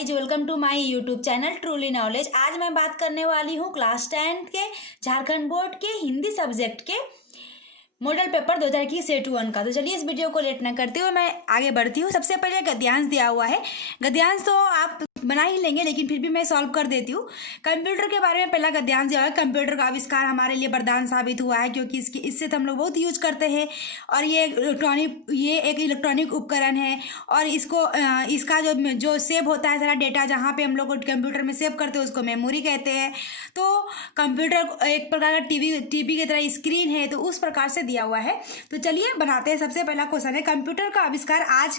Guys, welcome to my YouTube channel truly knowledge. आज मैं बात करने वाली हूँ क्लास 10 के झारखंड बोर्ड के हिंदी सब्जेक्ट के मॉडल पेपर 2021 सेट 1 का। तो चलिए इस वीडियो को लेट न करते हुए मैं आगे बढ़ती हूँ। सबसे पहले गद्यांश दिया हुआ है। गद्यांश तो आप बना ही लेंगे, लेकिन फिर भी मैं सॉल्व कर देती हूँ। कंप्यूटर के बारे में पहला गद्यांश दिया हुआ है। कंप्यूटर का आविष्कार हमारे लिए वरदान साबित हुआ है, क्योंकि इससे तो हम लोग बहुत यूज करते हैं और ये एक इलेक्ट्रॉनिक उपकरण है। और इसका जो सेव होता है सारा डेटा, जहाँ पे हम लोग कंप्यूटर में सेव करते हैं उसको मेमोरी कहते हैं। तो कंप्यूटर एक प्रकार का टीवी की तरह स्क्रीन है, तो उस प्रकार से दिया हुआ है। तो चलिए बनाते हैं। सबसे पहला क्वेश्चन है, कंप्यूटर का आविष्कार आज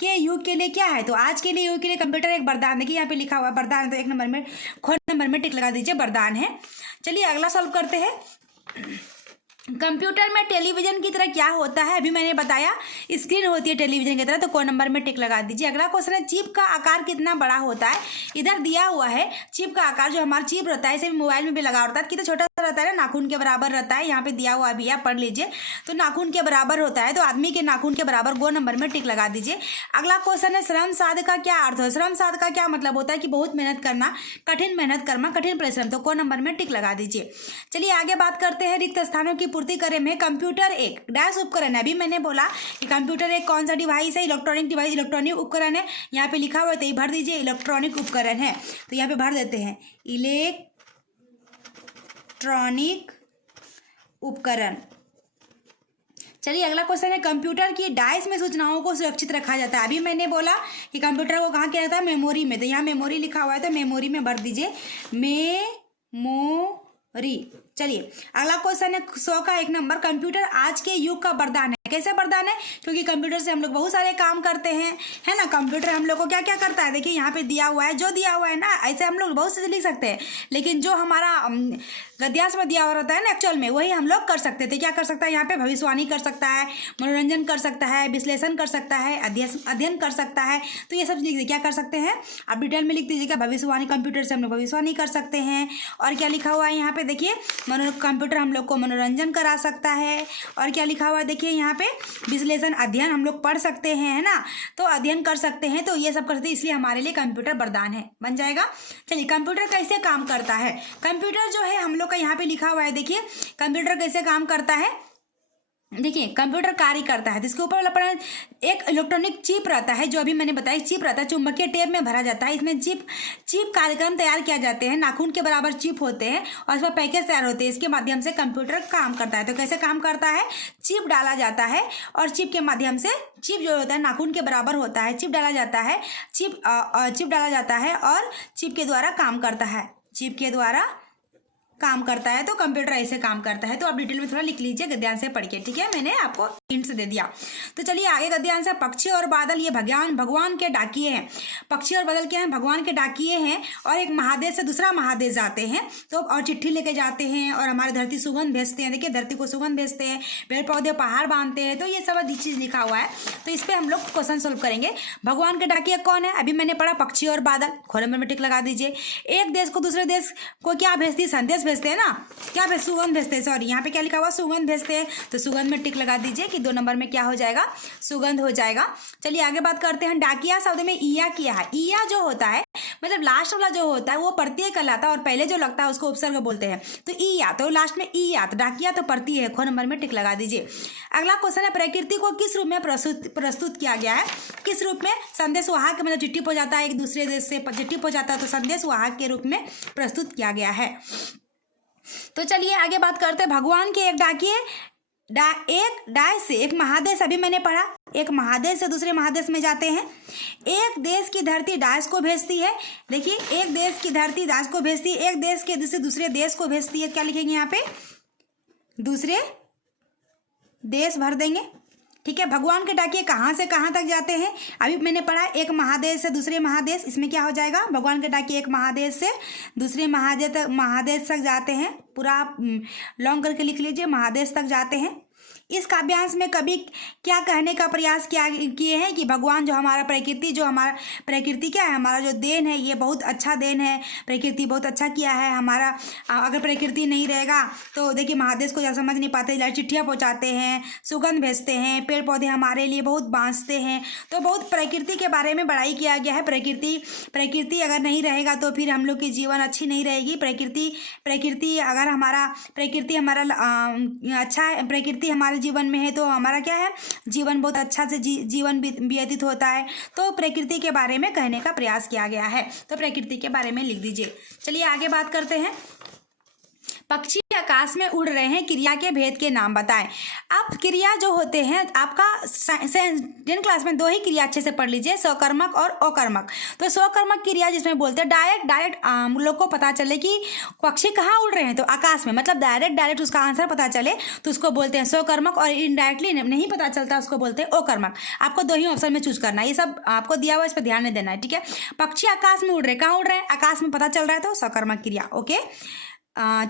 के युग के लिए क्या है? तो आज के लिए युग के लिए कंप्यूटर एक वरदान। देखिए यहाँ पे लिखा हुआ है वरदान, तो एक नंबर में ख नंबर में टिक लगा दीजिए, वरदान है। चलिए अगला सॉल्व करते हैं। कंप्यूटर में टेलीविजन की तरह क्या होता है? अभी मैंने बताया स्क्रीन होती है टेलीविजन की तरह, तो कोई नंबर में टिक लगा दीजिए। अगला क्वेश्चन है, चिप का आकार कितना बड़ा होता है? इधर दिया हुआ है चिप का आकार, जो हमारा चिप रहता है, इसे मोबाइल में भी लगा होता है, कितना छोटा रहता है ना, नाखून के बराबर रहता है। यहाँ पे दिया हुआ भी है, पढ़ लीजिए। तो नाखून के बराबर होता है, तो आदमी के नाखून के बराबर, गो नंबर में टिक लगा दीजिए। अगला क्वेश्चन है, श्रम साध का क्या अर्थ है? श्रम साध का क्या मतलब होता है कि बहुत मेहनत करना, कठिन मेहनत करना, कठिन परिश्रम, तो को नंबर में टिक लगा दीजिए। चलिए आगे बात करते हैं। रिक्त स्थानों की पूर्ति करें में कंप्यूटर एक डैश उपकरण है। अभी मैंने बोला कि कंप्यूटर एक कौन सा डिवाइस है? इलेक्ट्रॉनिक डिवाइस, इलेक्ट्रॉनिक उपकरण है। यहाँ पे लिखा हुआ है, तो ये भर दीजिए, इलेक्ट्रॉनिक उपकरण है। तो यहाँ पे भर देते हैं इलेक्ट्रॉनिक उपकरण। चलिए अगला क्वेश्चन है, कंप्यूटर की डाइस में सूचनाओं को सुरक्षित रखा जाता है। अभी मैंने बोला कि कंप्यूटर को कहाँ किया जाता है? मेमोरी में। तो यहाँ मेमोरी लिखा हुआ है, तो मेमोरी में भर दीजिए मेमोरी। चलिए अगला क्वेश्चन है 100 का 1 नंबर, कंप्यूटर आज के युग का वरदान है। कैसे वरदान है? क्योंकि कंप्यूटर से हम लोग बहुत सारे काम करते हैं, है ना। कंप्यूटर हम लोग को क्या क्या करता है? देखिए यहाँ पे दिया हुआ है, जो दिया हुआ है ना, ऐसे हम लोग बहुत से लिख सकते हैं, लेकिन जो हमारा गद्यांश में दिया हुआ रहता है ना एक्चुअल में, वही हम लोग कर सकते थे। क्या कर सकता है? यहाँ पे भविष्यवाणी कर सकता है, मनोरंजन कर सकता है, विश्लेषण कर सकता है, अध्ययन कर सकता है। तो ये सब लिख दीजिए, क्या कर सकते हैं आप डिटेल में लिख दीजिएगा। भविष्यवाणी, कंप्यूटर से हम लोग भविष्यवाणी कर सकते हैं। और क्या लिखा हुआ है यहाँ पे? देखिए कंप्यूटर हम लोग को मनोरंजन करा सकता है। और क्या लिखा हुआ है? देखिए यहाँ पे विश्लेषण, अध्ययन हम लोग पढ़ सकते हैं, है ना, तो अध्ययन कर सकते हैं। तो ये सब कर सकते हैं, इसलिए हमारे लिए कंप्यूटर वरदान है, बन जाएगा। चलिए कंप्यूटर कैसे काम करता है? कंप्यूटर जो है हम लोग का यहाँ पे लिखा हुआ है, देखिए कंप्यूटर कैसे काम करता है। देखिए कंप्यूटर कार्य करता है, तो इसके ऊपर अपना एक इलेक्ट्रॉनिक चिप रहता है, जो अभी मैंने बताया चिप रहता है, चुंबकीय टेप में भरा जाता है। इसमें चिप कार्यक्रम तैयार किया जाते हैं, नाखून के बराबर चिप होते हैं और इसमें पैकेज तैयार होते हैं। इसके माध्यम से कंप्यूटर काम करता है। तो कैसे काम करता है? चिप डाला जाता है और चिप के माध्यम से, चिप जो होता है नाखून के बराबर होता है, चिप डाला जाता है, चिप डाला जाता है और चिप के द्वारा काम करता है, चिप के द्वारा काम करता है। तो कंप्यूटर ऐसे काम करता है। तो आप डिटेल में थोड़ा लिख लीजिए गद्यांश से पढ़ के, ठीक है, मैंने आपको हिंट्स दे दिया। तो चलिए आगे गद्यांश है, पक्षी और बादल ये भगवान के डाकिए हैं। पक्षी और बादल क्या है? भगवान के डाकिए हैं, और एक महादेश से दूसरा महादेश जाते हैं, तो और चिट्ठी लेके जाते हैं, और हमारी धरती सुगंध भेजते हैं। देखिए धरती को सुगंध भेजते हैं, पेड़ पौधे पहाड़ बांधते हैं। तो ये सब चीज़ लिखा हुआ है, तो इस पर हम लोग क्वेश्चन सोल्व करेंगे। भगवान के डाकिए कौन है? अभी मैंने पढ़ा पक्षी और बादल, खोले में टिक लगा दीजिए। एक देश को दूसरे देश को क्या भेजती है? संदेश भेजते हैं ना, क्या भेज? सुगंध भेजते हैं। सॉरी, यहाँ पे क्या लिखा हुआ? सुगंध भेजते हैं। तो सुगंध में टिक लगा दीजिए कि 2 नंबर में क्या हो जाएगा? सुगंध हो जाएगा। चलिए आगे बात करते हैं। डाकिया शब्द में ईया किया है। ईया जो होता है, मतलब लास्ट वाला जो होता है वो प्रत्यय कहलाता है, और पहले जो लगता है उसको उपसर्ग बोलते हैं। तो ईया, तो लास्ट में ईया, तो डाकिया तो प्रत्यय है, खो नंबर में टिक लगा दीजिए। अगला क्वेश्चन है, प्रकृति को किस रूप में प्रस्तुत किया गया है? किस रूप में? संदेश वाहक, मतलब चिट्ठी पहुंचाता है, एक दूसरे देश से चिट्ठी पहुंचाता है, तो संदेश वाहक के रूप में प्रस्तुत किया गया है। तो चलिए आगे बात करते हैं। भगवान के एक डाकिए एक डाइस से एक महादेश, अभी मैंने पढ़ा, एक महादेश से दूसरे महादेश में जाते हैं। एक देश की धरती डाइस को भेजती है। देखिए एक देश की धरती डाइस को भेजती है, एक देश के दूसरे देश को भेजती है। क्या लिखेंगे यहाँ पे? दूसरे देश भर देंगे, ठीक है। भगवान के डाकिए कहाँ से कहाँ तक जाते हैं? अभी मैंने पढ़ा एक महादेश से दूसरे महादेश, इसमें क्या हो जाएगा? भगवान के डाकिए एक महादेश से दूसरे महादेश तक जाते हैं। पूरा लॉन्ग करके लिख लीजिए, महादेश तक जाते हैं। इस काव्यांश में कवि क्या कहने का प्रयास किए हैं कि भगवान जो हमारा प्रकृति क्या है, हमारा जो देन है, ये बहुत अच्छा देन है, प्रकृति बहुत अच्छा किया है हमारा। अगर प्रकृति नहीं रहेगा तो देखिए महादेश को समझ नहीं पाते, चिट्ठियाँ पहुँचाते हैं, सुगंध भेजते हैं, पेड़ पौधे हमारे लिए बहुत बाँचते हैं। तो बहुत प्रकृति के बारे में बड़ाई किया गया है। प्रकृति अगर नहीं रहेगा तो फिर हम लोग की जीवन अच्छी नहीं रहेगी। प्रकृति अगर प्रकृति हमारा अच्छा है, प्रकृति हमारे जीवन में है तो हमारा क्या है, जीवन बहुत अच्छा से जीवन व्यतीत होता है। तो प्रकृति के बारे में कहने का प्रयास किया गया है, तो प्रकृति के बारे में लिख दीजिए। चलिए आगे बात करते हैं। पक्षी आकाश में उड़ रहे हैं, क्रिया के भेद के नाम बताएं। अब क्रिया जो होते हैं, आपका 10 क्लास में 2 ही क्रिया अच्छे से पढ़ लीजिए, स्वकर्मक और अकर्मक। तो स्वकर्मक क्रिया जिसमें बोलते हैं डायरेक्ट हम लोग को पता चले कि पक्षी कहाँ उड़ रहे हैं, तो आकाश में, मतलब डायरेक्ट उसका आंसर पता चले तो उसको बोलते हैं स्वकर्मक, और इनडायरेक्टली नहीं पता चलता उसको बोलते हैं अकर्मक। आपको 2 ही ऑप्शन में चूज करना है, ये सब आपको दिया हुआ, इस पर ध्यान नहीं देना है, ठीक है। पक्षी आकाश में उड़ रहे, कहाँ उड़ रहे हैं, आकाश में पता चल रहा है, तो स्वकर्मक क्रिया। ओके,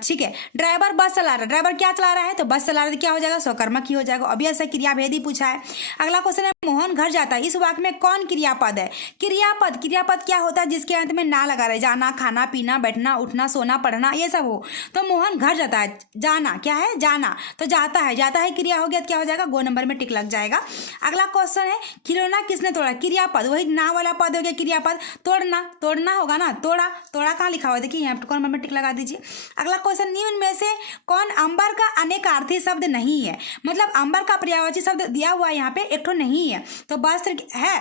ठीक है। ड्राइवर बस चला रहा है, ड्राइवर क्या चला रहा है, तो बस चला रहा है, तो क्या हो जाएगा, स्वकर्मक ही हो जाएगा। अभी ऐसा क्रियाभेद ही पूछा है। अगला क्वेश्चन है, मोहन घर जाता है, इस वाक्य में कौन क्रियापद है। क्रियापद क्या होता है, जिसके अंत में ना लगा रहे, जाना, खाना, पीना, बैठना, उठना, सोना, पढ़ना, ये सब हो। तो मोहन घर जाता है, जाना क्या है, जाना, तो जाता है क्रिया हो गया, तो क्या हो जाएगा, 2 नंबर में टिक लग जाएगा। अगला क्वेश्चन है, खिलौना किसने तोड़ा, क्रियापद, वही ना वाला पद हो गया क्रियापद। तोड़ना होगा ना, तोड़ा कहाँ लिखा हुआ है, देखिए यहाँ पर 2 नंबर में टिक लगा दीजिए। अगला क्वेश्चन, निम्न में से कौन अंबर का अनेकार्थी शब्द नहीं है, मतलब अंबर का पर्यायवाची शब्द दिया हुआ यहाँ पे एक ठो नहीं है। तो वस्त्र है,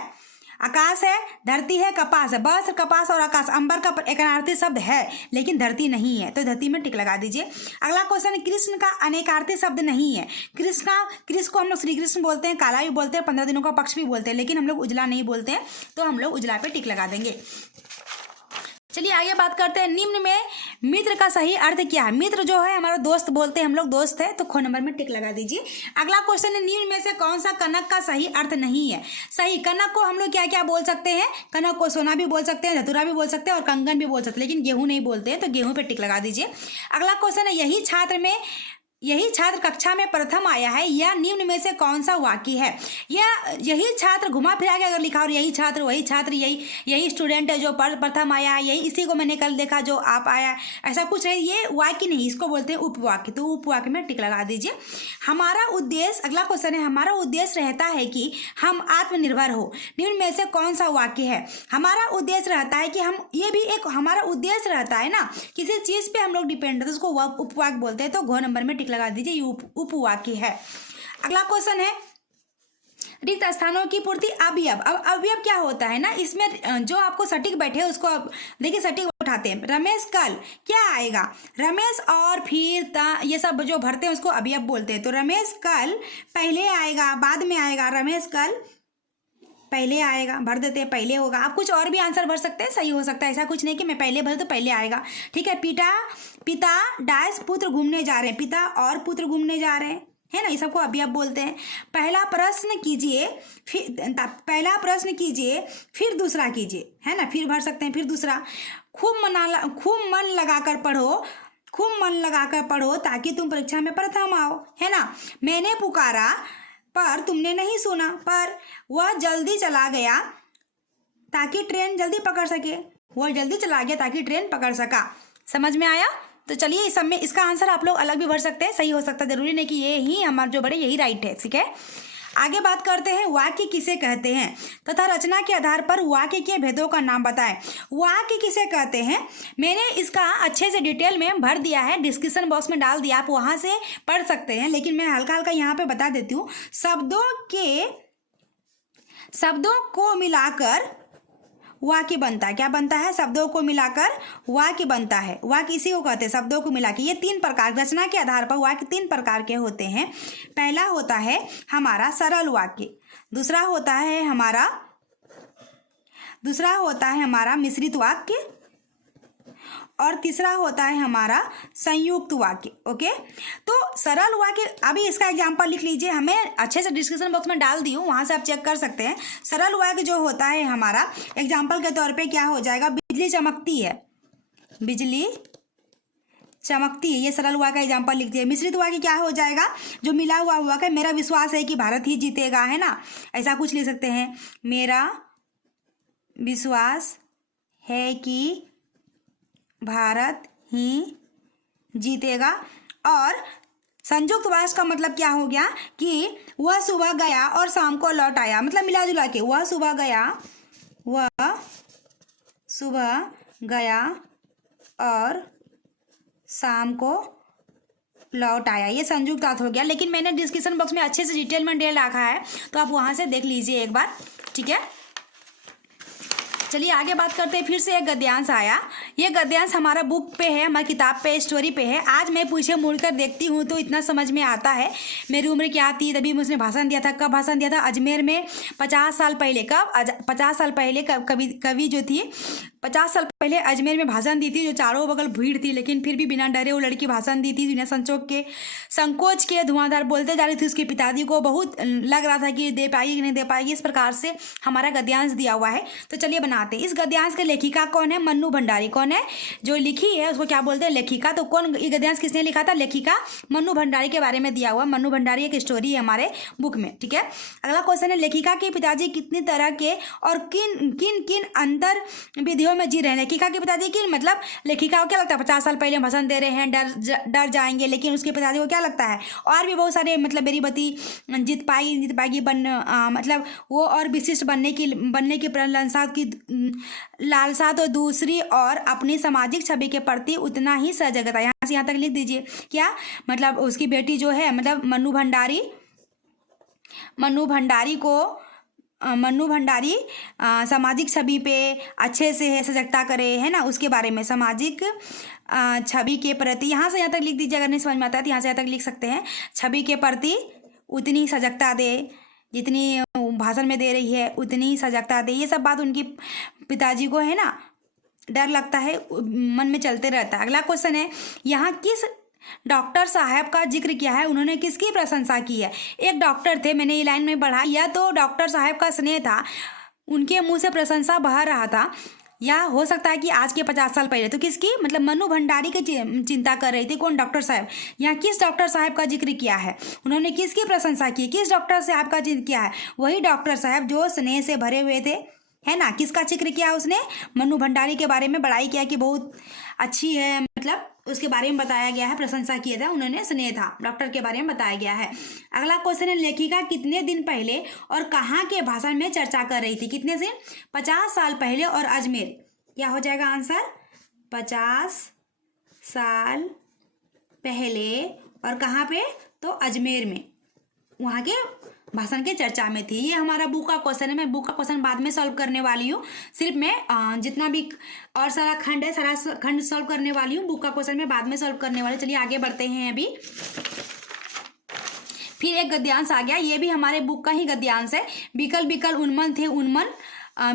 आकाश है, धरती है, कपास है। वस्त्र, कपास और आकाश अंबर का एकार्थी शब्द है, लेकिन धरती नहीं है, तो धरती में टिक लगा दीजिए। अगला क्वेश्चन, कृष्ण का अनेकार्थी शब्द नहीं है। कृष्ण को हम लोग श्री कृष्ण बोलते हैं, काला भी बोलते हैं, 15 दिनों का पक्ष भी बोलते हैं, लेकिन हम लोग उजला नहीं बोलते हैं, तो हम लोग उजला पे टिक लगा देंगे। चलिए आगे बात करते हैं, निम्न में मित्र का सही अर्थ क्या है। मित्र जो है हमारा दोस्त बोलते हैं, हम लोग दोस्त है, तो ख नंबर में टिक लगा दीजिए। अगला क्वेश्चन है, निम्न में से कौन सा कनक का सही अर्थ नहीं है। सही, कनक को हम लोग क्या क्या बोल सकते हैं, कनक को सोना भी बोल सकते हैं, धतूरा भी बोल सकते हैं और कंगन भी बोल सकते हैं, लेकिन गेहूं नहीं बोलते हैं, तो गेहूं पे टिक लगा दीजिए। अगला क्वेश्चन है, यही छात्र कक्षा में प्रथम आया है, या निम्न में से कौन सा वाक्य है। यही छात्र घुमा फिरा के अगर लिखा और यही छात्र वही छात्र यही स्टूडेंट है जो प्रथम आया है, यही इसी को मैंने कल देखा जो आप आया, ऐसा कुछ है, ये वाक्य नहीं, इसको बोलते हैं उपवाक्य, तो उपवाक्य में टिक लगा दीजिए। हमारा उद्देश्य, अगला क्वेश्चन है, हमारा उद्देश्य रहता है कि हम आत्मनिर्भर हो, निम्न में से कौन सा वाक्य है। हमारा उद्देश्य रहता है कि हम, ये भी एक हमारा उद्देश्य रहता है ना, किसी चीज पे हम लोग डिपेंड है, तो उसको उपवाक्य बोलते हैं, तो घ नंबर में टिक लगा दीजिए, ये उपवाक्य है। अगला क्वेश्चन है, रिक्त स्थानों की पूर्ति अवयव। अब अवयव क्या होता है ना, इसमें जो आपको सटीक बैठे उसको अब देखिए सटीक उठाते हैं। रमेश कल क्या आएगा, रमेश और फिर ये सब जो भरते हैं उसको अवयव बोलते हैं। तो रमेश कल पहले आएगा, बाद में आएगा, रमेश कल पहले आएगा, भर देते हैं, पहले होगा। आप कुछ और भी आंसर भर सकते हैं, सही हो सकता है, ऐसा कुछ नहीं कि मैं पहले भर तो पहले आएगा, ठीक है। पिता डैश पुत्र घूमने जा रहे हैं, पिता और पुत्र घूमने जा रहे हैं, है ना, ये सबको अभी आप बोलते हैं। पहला प्रश्न कीजिए फिर दूसरा कीजिए, है ना, फिर भर सकते हैं, फिर दूसरा। खूब मन लगाकर पढ़ो ताकि तुम परीक्षा में प्रथम आओ, है ना। मैंने पुकारा पर तुमने नहीं सुना, पर वह जल्दी चला गया ताकि ट्रेन जल्दी पकड़ सके, वह जल्दी चला गया ताकि ट्रेन पकड़ सका। समझ में आया। तो चलिए इस सब में इसका आंसर आप लोग अलग भी भर सकते हैं, सही हो सकता है, जरूरी नहीं कि ये ही हमारा जो बड़े यही राइट है, ठीक है। आगे बात करते हैं, वाक्य किसे कहते हैं तथा रचना के आधार पर वाक्य के भेदों का नाम बताएं। वाक्य किसे कहते हैं, मैंने इसका अच्छे से डिटेल में भर दिया है, डिस्क्रिप्शन बॉक्स में डाल दिया, आप वहां से पढ़ सकते हैं, लेकिन मैं हल्का हल्का यहाँ पे बता देती हूँ। शब्दों को मिलाकर वाक्य बनता है। क्या बनता है, शब्दों को मिलाकर वाक्य बनता है। वाक्य इसी को कहते हैं, शब्दों को मिलाकर। ये 3 प्रकार, रचना के आधार पर वाक्य 3 प्रकार के होते हैं। पहला होता है हमारा सरल वाक्य, दूसरा होता है हमारा मिश्रित वाक्य, और तीसरा होता है हमारा संयुक्त वाक्य। ओके, तो सरल वाक्य, अभी इसका एग्जांपल लिख लीजिए, हमें अच्छे से डिस्क्रिप्शन बॉक्स में डाल दी हूँ, वहां से आप चेक कर सकते हैं। सरल वाक्य जो होता है हमारा, एग्जांपल के तौर पे क्या हो जाएगा, बिजली चमकती है, बिजली चमकती है। ये सरल हुआ का एग्जाम्पल लिख दिए। मिश्रित हुआ कि क्या हो जाएगा, जो मिला हुआ का मेरा विश्वास है कि भारत ही जीतेगा, है ना, ऐसा कुछ लिख सकते हैं। मेरा विश्वास है कि भारत ही जीतेगा। और संयुक्त वाक्य का मतलब क्या हो गया कि वह सुबह गया और शाम को लौट आया, मतलब मिला जुला के, वह सुबह गया और शाम को लौट आया। ये संयुक्त अर्थ हो गया। लेकिन मैंने डिस्क्रिप्शन बॉक्स में अच्छे से डिटेल में दे रखा है, तो आप वहाँ से देख लीजिए एक बार, ठीक है। चलिए आगे बात करते हैं। फिर से एक गद्यांश आया। ये गद्यांश हमारा बुक पे है, हमारी किताब पे, स्टोरी पे है। आज मैं पीछे मुड़कर देखती हूँ तो इतना समझ में आता है। मेरी उम्र क्या थी तभी उसने भाषण दिया था। कब भाषण दिया था? अजमेर में 50 साल पहले। कब? 50 साल पहले कवि जो थी 50 साल पहले अजमेर में भाषण दी थी, जो चारों बगल भीड़ थी, लेकिन फिर भी बिना डरे वो लड़की भाषण दी थी। बिना संकोच के धुआंधार बोलते जा रही थी। उसके पिताजी को बहुत लग रहा था कि दे पाएगी कि नहीं दे पाएगी। इस प्रकार से हमारा गद्यांश दिया हुआ है। तो चलिए बनाते हैं। इस गद्यांश के लेखिका कौन है? मन्नू भंडारी। कौन है? जो लिखी है उसको क्या बोलते हैं? लेखिका। तो कौन, ये गद्यांश किसने लिखा था? लेखिका मन्नू भंडारी के बारे में दिया हुआ। मन्नू भंडारी एक स्टोरी है हमारे बुक में, ठीक है। अगला क्वेश्चन है, लेखिका के पिताजी कितनी तरह के और किन किन किन अंतर विधियों में जी रहे हैं? लेखिका के पिताजी किन, मतलब लेखिका को क्या लगता है 50 साल पहले भाषण दे रहे हैं, डर जाएंगे, लेकिन उसके पिताजी को क्या लगता है और भी बहुत सारे, मतलब मेरी बती जीत पाएगी मतलब वो और विशिष्ट बनने की लालसा, तो दूसरी और अपनी सामाजिक छवि के प्रति उतना ही सजग था। यहाँ से यहाँ तक लिख दीजिए। क्या मतलब उसकी बेटी जो है, मतलब मन्नू भंडारी सामाजिक छवि पे अच्छे से सजगता करे, है ना, उसके बारे में सामाजिक छवि के प्रति, यहाँ से यहाँ तक लिख दीजिए। अगर नहीं समझ में आता है तो यहाँ से यहाँ तक लिख सकते हैं। छवि के प्रति उतनी सजगता दे, जितनी भाषण में दे रही है उतनी ही सजगता दे। ये सब बात उनकी पिताजी को, है ना, डर लगता है, मन में चलते रहता है। अगला क्वेश्चन है, यहाँ किस डॉक्टर साहब का जिक्र किया है? उन्होंने किसकी प्रशंसा की है? एक डॉक्टर थे, मैंने ये लाइन में पढ़ा, या तो डॉक्टर साहब का स्नेह था, उनके मुंह से प्रशंसा बह रहा था, या हो सकता है कि आज के 50 साल पहले। तो किसकी, मतलब मन्नू भंडारी की चिंता कर रही थी। कौन? डॉक्टर साहब। यहाँ किस डॉक्टर साहब का जिक्र किया है? उन्होंने किसकी प्रशंसा की? किस डॉक्टर साहब का जिक्र किया है? वही डॉक्टर साहब जो स्नेह से भरे हुए थे, है ना। किसका जिक्र किया उसने? मन्नू भंडारी के बारे में बड़ाई किया कि बहुत अच्छी है, मतलब उसके बारे में बताया गया है, प्रशंसा किया था उन्होंने, स्नेह था, डॉक्टर के बारे में बताया गया है। अगला क्वेश्चन है, लेखिका कितने दिन पहले और कहाँ के भाषण में चर्चा कर रही थी? कितने दिन? 50 साल पहले और अजमेर। क्या हो जाएगा आंसर? 50 साल पहले और कहाँ पे? तो अजमेर में, वहाँ के भाषण के चर्चा में थी। ये हमारा बुक का क्वेश्चन है। मैं बुक का क्वेश्चन बाद में सॉल्व करने वाली हूँ। सिर्फ मैं जितना भी और सारा खंड है, सारा खंड सॉल्व करने वाली हूँ। बुक का क्वेश्चन मैं बाद में सॉल्व करने वाली। चलिए आगे बढ़ते हैं। अभी फिर एक गद्यांश आ गया। ये भी हमारे बुक का ही गद्यांश है। बिकल बिकल उन्मन थे उन्मन,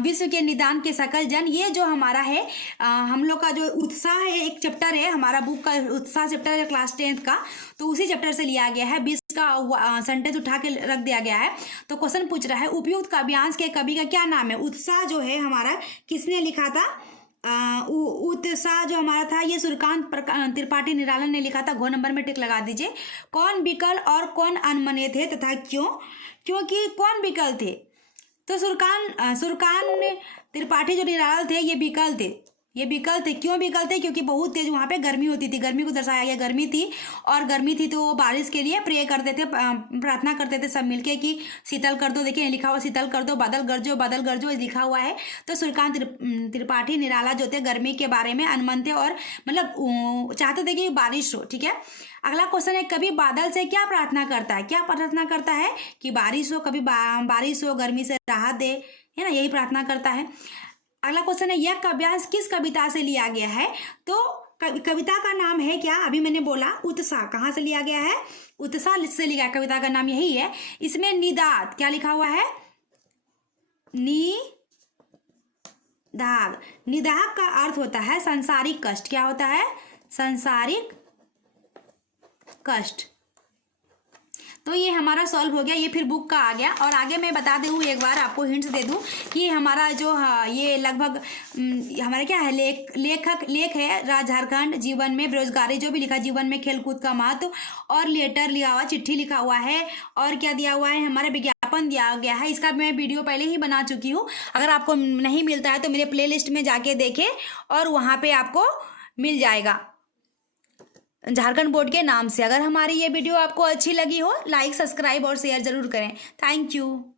विश्व के निदान के सकल जन। ये जो हमारा है, हम लोग का जो उत्साह है, एक चैप्टर है हमारा बुक का, उत्साह चैप्टर है क्लास 10th का, तो उसी चैप्टर से लिया गया है। 20 का सेंटेंस उठा के रख दिया गया है। तो क्वेश्चन पूछ रहा है, उपयुक्त काव्यांश के कवि का क्या नाम है? उत्साह जो है हमारा, किसने लिखा था? उत्साह जो हमारा था, ये सूर्यकांत त्रिपाठी निराला ने लिखा था। घ नंबर में टिक लगा दीजिए। कौन बिकल और कौन अनमने थे तथा क्यों? क्योंकि कौन बिकल थे? तो सूर्यकांत त्रिपाठी जो निराला थे ये बिकल थे। ये बिकल थे। क्यों बिकल थे? क्योंकि बहुत तेज वहाँ पे गर्मी होती थी। गर्मी को दर्शाया गया, गर्मी थी, और गर्मी थी तो वो बारिश के लिए प्रे करते थे, प्रार्थना करते थे सब मिलके कि शीतल कर दो। देखिए लिखा हुआ, शीतल कर दो, बादल गरजो लिखा हुआ है। तो सूर्यकांत त्रिपाठी निराला जो थे गर्मी के बारे में अनमन थे, और मतलब चाहते थे कि बारिश हो, ठीक है। अगला क्वेश्चन है, कभी बादल से क्या प्रार्थना करता है? क्या प्रार्थना करता है? कि बारिश हो, कभी बारिश हो, गर्मी से राहत दे, है ना, यही प्रार्थना करता है। अगला क्वेश्चन है, यह काव्यांश किस कविता से लिया गया है? तो कविता का नाम है क्या? अभी मैंने बोला उत्साह। कहाँ से लिया गया है? उत्साह से लिया। कविता का नाम यही है। इसमें निदाद क्या लिखा हुआ है? निदाग। निदाग का अर्थ होता है सांसारिक कष्ट। क्या होता है? सांसारिक कष्ट। तो ये हमारा सॉल्व हो गया, ये फिर बुक का आ गया। और आगे मैं बता दूँ एक बार आपको हिंट्स दे दूँ कि हमारा जो ये लगभग हमारा क्या है, लेख है झारखंड जीवन में बेरोजगारी, जो भी लिखा जीवन में खेलकूद का महत्व, और लेटर लिखा हुआ, चिट्ठी लिखा हुआ है, और क्या दिया हुआ है, हमारा विज्ञापन दिया गया है। इसका मैं वीडियो पहले ही बना चुकी हूँ, अगर आपको नहीं मिलता है तो मेरे प्लेलिस्ट में जाके देखें और वहाँ पे आपको मिल जाएगा झारखंड बोर्ड के नाम से। अगर हमारी ये वीडियो आपको अच्छी लगी हो, लाइक सब्सक्राइब और शेयर ज़रूर करें। Thank you.